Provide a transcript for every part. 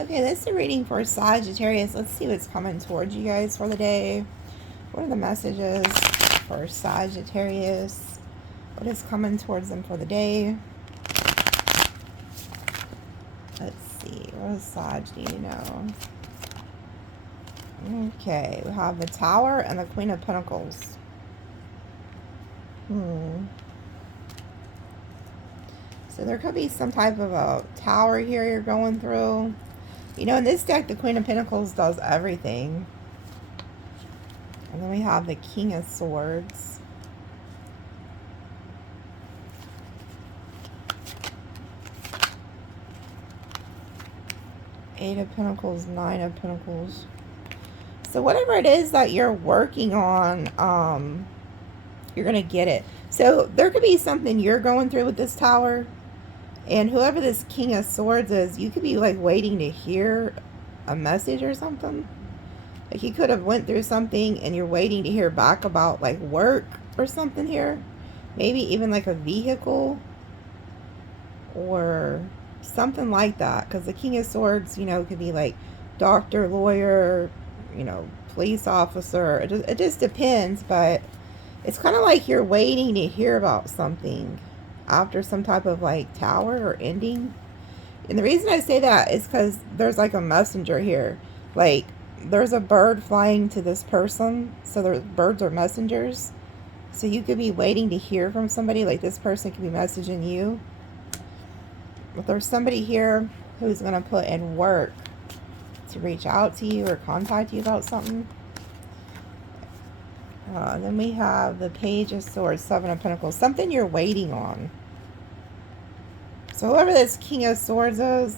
Okay, that's the reading for Sagittarius. Let's see what's coming towards you guys for the day. What are the messages for Sagittarius? What is coming towards them for the day? Let's see. What does Sag need to know? Okay, we have the Tower and the Queen of Pentacles. So there could be some type of a tower here you're going through. You know, in this deck, the Queen of Pentacles does everything. And then we have the King of Swords. Eight of Pentacles, Nine of Pentacles. So whatever it is that you're working on, you're going to get it. So there could be something you're going through with this tower. And whoever this King of Swords is, you could be like waiting to hear a message or something. Like you could have went through something and you're waiting to hear back about like work or something here. Maybe even like a vehicle or something like that. Because the King of Swords, you know, could be like doctor, lawyer, you know, police officer. It just depends. But it's kind of like you're waiting to hear about something after some type of like tower or ending. And the reason I say that is because there's like a messenger here. Like there's a bird flying to this person. So the birds are messengers. So you could be waiting to hear from somebody. Like this person could be messaging you. But there's somebody here who's going to put in work to reach out to you or contact you about something. Then we have the Page of Swords, Seven of Pentacles. Something you're waiting on. So whoever this King of Swords is,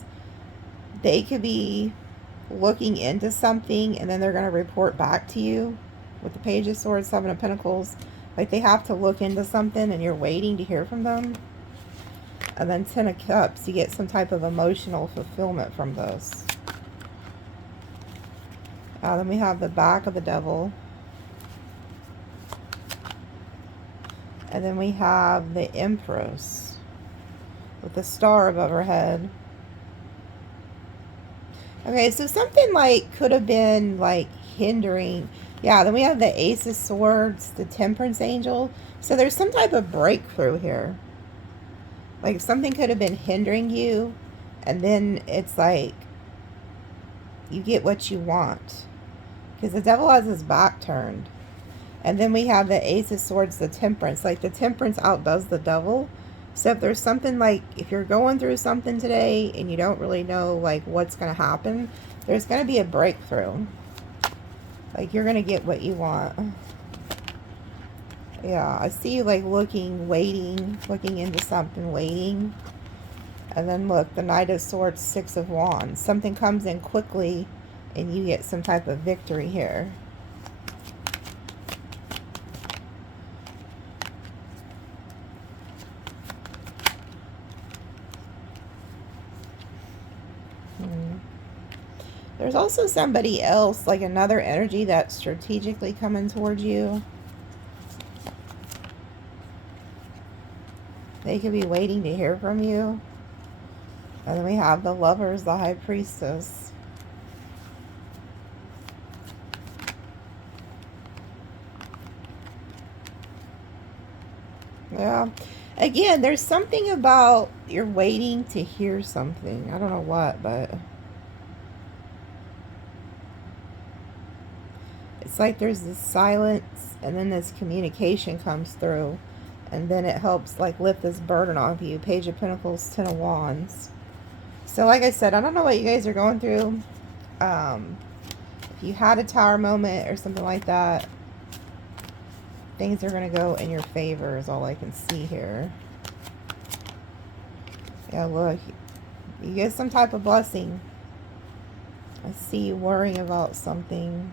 they could be looking into something and then they're going to report back to you. With the Page of Swords, Seven of Pentacles, like they have to look into something and you're waiting to hear from them. And then Ten of Cups, you get some type of emotional fulfillment from this. Then we have the back of the Devil. And then we have the Empress with the star above her head. Okay, so something like could have been like hindering. Yeah, then we have the Ace of Swords, the Temperance Angel. So there's some type of breakthrough here. Like something could have been hindering you. And then it's like you get what you want. Because the Devil has his back turned. And then we have the Ace of Swords, the Temperance. Like the Temperance outdoes the Devil. So if there's something like, if you're going through something today and you don't really know like what's going to happen, there's going to be a breakthrough. Like you're going to get what you want. Yeah, I see you like looking, waiting, looking into something, waiting. And then look, the Knight of Swords, Six of Wands. Something comes in quickly and you get some type of victory here. There's also somebody else, like another energy that's strategically coming towards you. They could be waiting to hear from you. And then we have the Lovers, the High Priestess. Yeah. Again, there's something about you're waiting to hear something. I don't know what, but it's like there's this silence and then this communication comes through. And then it helps like lift this burden off you. Page of Pentacles, Ten of Wands. So like I said, I don't know what you guys are going through. If you had a tower moment or something like that, things are going to go in your favor is all I can see here. Yeah, look. You get some type of blessing. I see you worrying about something.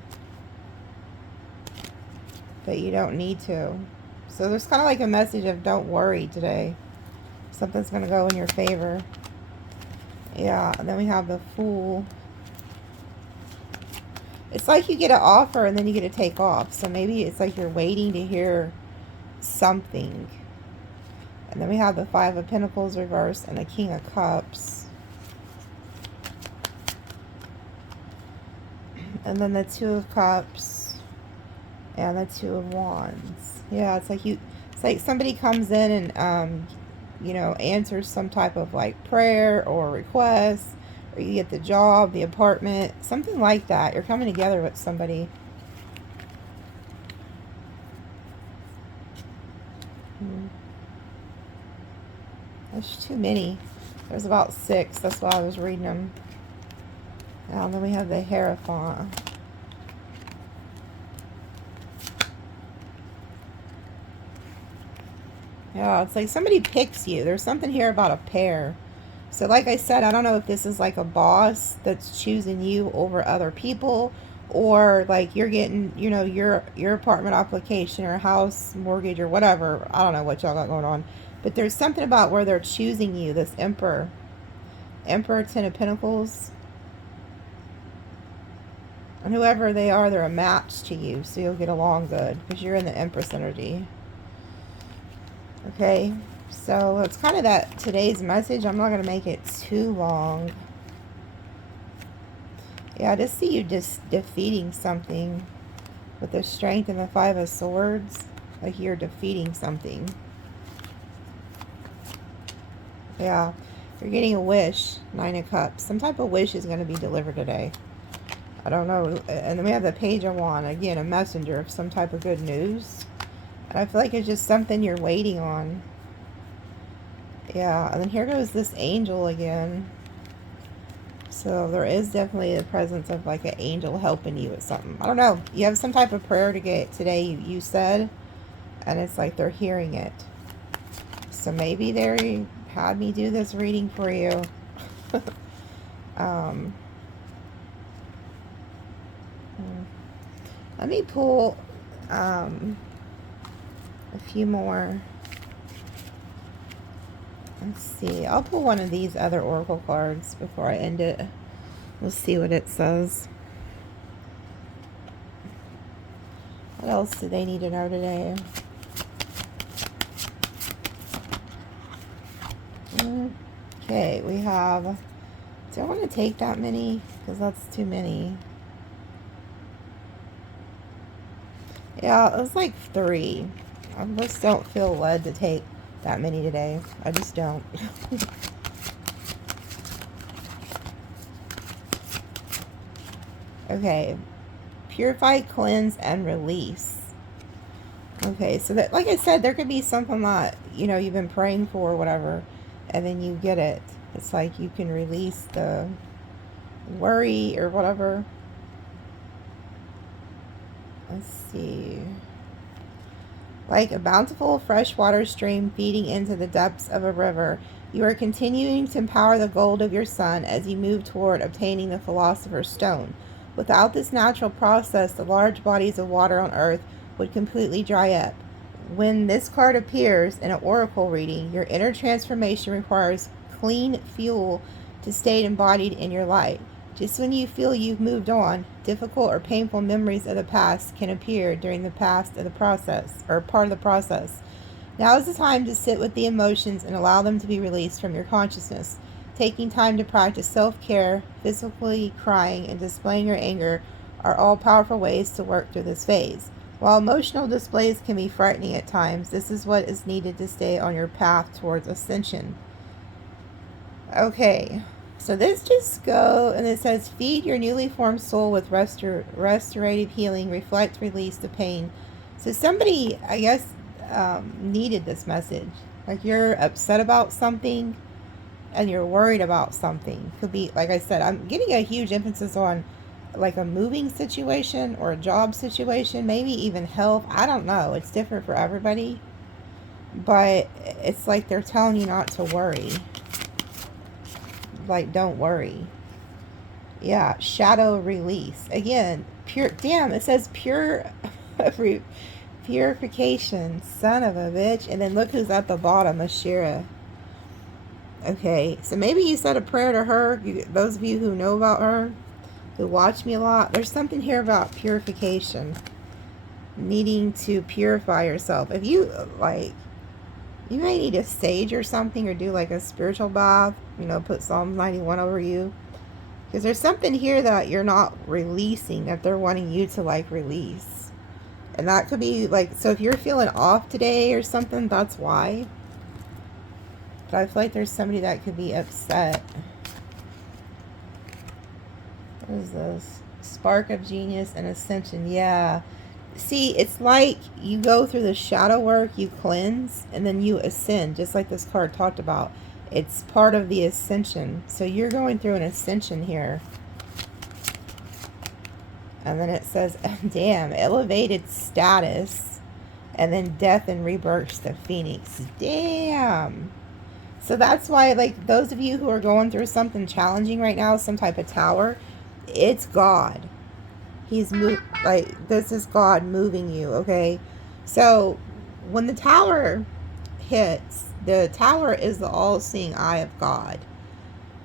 But you don't need to. So there's kind of like a message of don't worry today. Something's going to go in your favor. Yeah, and then we have the Fool. It's like you get an offer and then you get to take off. So maybe it's like you're waiting to hear something. And then we have the Five of Pentacles reversed and the King of Cups. And then the Two of Cups and the Two of Wands. Yeah, it's like somebody comes in and you know, answers some type of like prayer or request, or you get the job, the apartment, something like that. You're coming together with somebody. There's too many. There's about 6. That's why I was reading them. And then we have the Hierophant. Yeah, it's like somebody picks you. There's something here about a pair. So like I said, I don't know if this is like a boss that's choosing you over other people, or like you're getting, you know, your apartment application or house mortgage or whatever. I don't know what y'all got going on. But there's something about where they're choosing you, this Emperor. Emperor, 10 of Pentacles. And whoever they are, they're a match to you. So you'll get along good because you're in the Empress energy. Okay. So it's kind of that today's message. I'm not going to make it too long. Yeah, I just see you just defeating something with the Strength and the 5 of Swords. Like you're defeating something. Yeah, you're getting a wish. 9 of Cups. Some type of wish is going to be delivered today. I don't know. And then we have the Page of Wands. Again, a messenger of some type of good news. And I feel like it's just something you're waiting on. Yeah, and then here goes this angel again. So there is definitely the presence of like an angel helping you with something. I don't know. You have some type of prayer to get today, you said. And it's like they're hearing it. So maybe they had me do this reading for you. Let me pull a few more. Let's see. I'll pull one of these other oracle cards before I end it. We'll see what it says. What else do they need to know today? Okay, we have... Do I want to take that many? Because that's too many. Yeah, it was like 3. I just don't feel led to take that many today. I just don't. Okay. Purify, cleanse, and release. Okay, so that, like I said, there could be something that, you know, you've been praying for or whatever, and then you get it. It's like you can release the worry or whatever. Let's see. Like a bountiful freshwater stream feeding into the depths of a river, you are continuing to empower the gold of your sun as you move toward obtaining the Philosopher's Stone. Without this natural process, the large bodies of water on Earth would completely dry up. When this card appears in an oracle reading, your inner transformation requires clean fuel to stay embodied in your light. Just when you feel you've moved on, difficult or painful memories of the past can appear during the past of the process, or part of the process. Now is the time to sit with the emotions and allow them to be released from your consciousness. Taking time to practice self-care, physically crying, and displaying your anger are all powerful ways to work through this phase. While emotional displays can be frightening at times, this is what is needed to stay on your path towards ascension. Okay. So this just go, and it says, feed your newly formed soul with restorative healing, reflect, release the pain. So somebody, I guess, needed this message. Like you're upset about something and you're worried about something. Could be, like I said, I'm getting a huge emphasis on like a moving situation or a job situation, maybe even health. I don't know. It's different for everybody. But it's like they're telling you not to worry. Like, don't worry. Yeah, shadow release. Again, pure, damn, it says purification, son of a bitch. And then look who's at the bottom, Ashira. Okay, so maybe you said a prayer to her. Those of you who know about her, who watch me a lot, there's something here about purification. Needing to purify yourself. If you, like, you may need a sage or something, or do like a spiritual bath, you know, put Psalms 91 over you. Because there's something here that you're not releasing that they're wanting you to like release. And that could be like, so if you're feeling off today or something, that's why. But I feel like there's somebody that could be upset. What is this? Spark of Genius and Ascension. Yeah. See, it's like you go through the shadow work, you cleanse, and then you ascend, just like this card talked about. It's part of the ascension. So you're going through an ascension here. And then it says, damn, elevated status. And then death and rebirth the phoenix. Damn. So that's why, like, those of you who are going through something challenging right now, some type of tower, it's God. He's like, this is God moving you, okay? So when the tower hits, the tower is the all-seeing eye of God.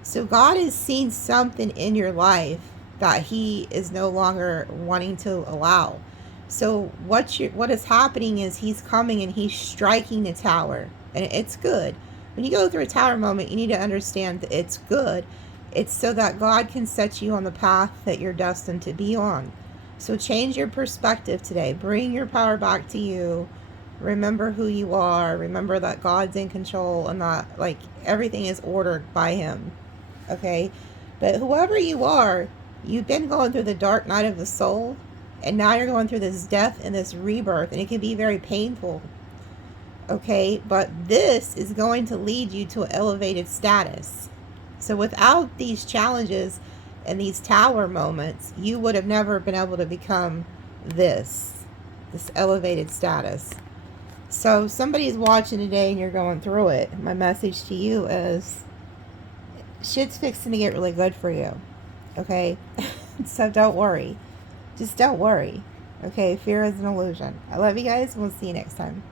So God is seeing something in your life that he is no longer wanting to allow. So what is happening is he's coming and he's striking the tower. And it's good. When you go through a tower moment, you need to understand that it's good. It's so that God can set you on the path that you're destined to be on. So change your perspective today. Bring your power back to you. Remember who you are. Remember that God's in control and that, like, everything is ordered by him. Okay? But whoever you are, you've been going through the dark night of the soul, and now you're going through this death and this rebirth, and it can be very painful. Okay? But this is going to lead you to an elevated status. So without these challenges and these tower moments, you would have never been able to become this elevated status. So somebody's watching today and you're going through it. My message to you is, shit's fixing to get really good for you. Okay? So don't worry. Just don't worry. Okay? Fear is an illusion. I love you guys. We'll see you next time.